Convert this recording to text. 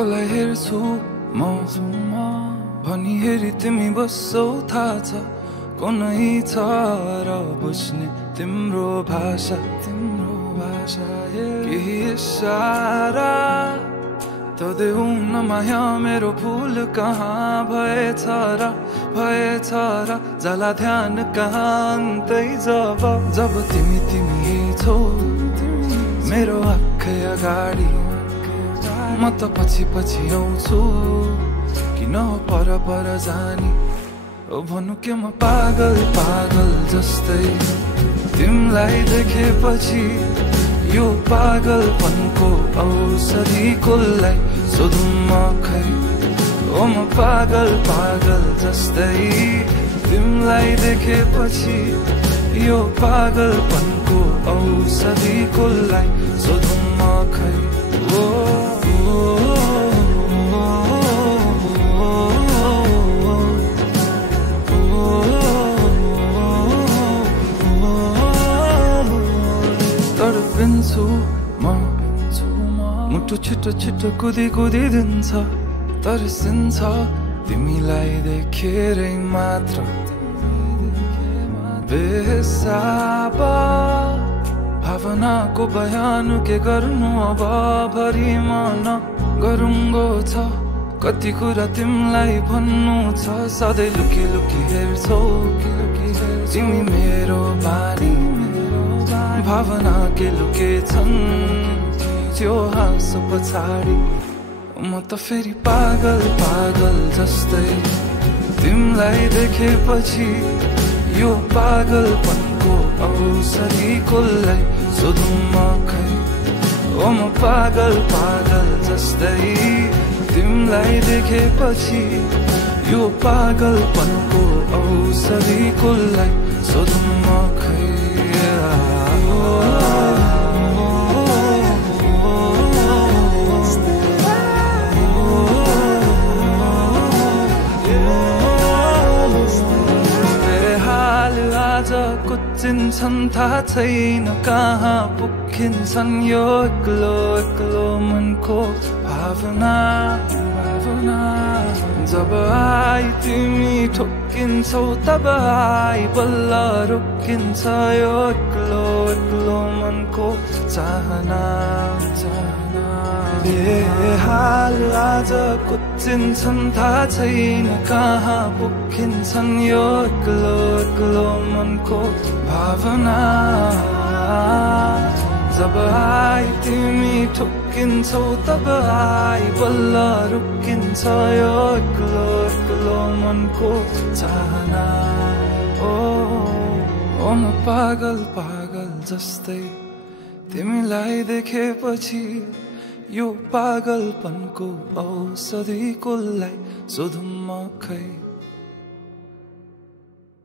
कसलाई हेर्छु म भनी हेरी तिमी बस्छौ थाहा छ कुनै छ र बुझ्ने तिम्रो भाषा केही इशारा त देऊ न माया मेरो फुल कहाँ भएछ र जाला ध्यान कहाँ अन्तै जब तिमी छौ मेरो आँखै अगाडि म त पछि आउँछु किन पर जानी ओ भन्नु के म पागल जस्तै तिमीलाई देखेपछि यो पागलपनको औषधि कसलाई सोधौँ म खै ओ म पागल जस्तै तिमीलाई देखेपछि यो पागलपनको औषधि कसलाई सोधौँ म खै ओ तडपिन्छु म मुटु छिटो कुदी दिन्छ तर्सिन्छ तिमीलाई देखेरै मात्र बेसाबा भावनाको बयान के गर्नु अब भरि मन गरुङ्गो छ कति कुरा तिमीलाई भन्नु छ सधैँ लुकी हेर्छौ तिमी मेरो बानी भावना के लुके छन् त्यो हाँसो पछाडि म त फेरि पागल जस्तै तिमीलाई देखेपछि यो पागलपनको औषधि कसलाई सोधौँ म खै ओ म पागल जस्तै तिमीलाई देखेपछि यो पागलपनको औषधि कसलाई सोधौँ म खै कुचिन्छन् थाहा छैन कहाँ पुगिन्छन् यो एक्लो मनको भावना जब आई तिमी ठोकिन्छौ तब आई बल्ल रोकिन्छ यो एक्लो मनको चाहना बेहाल आज कुचिन्छन् थाहा छैन कहाँ पुगिन्छन् यो एक्लो मनको भावना जब आई तिमी ठोकिन्छौ तब आई बल्ल रोकिन्छ यो एक्लो मनको चाहना ओ म पागल जस्तै तिमीलाई देखेपछि यो पागलपनको औषधि कसलाई सोधौँ म खै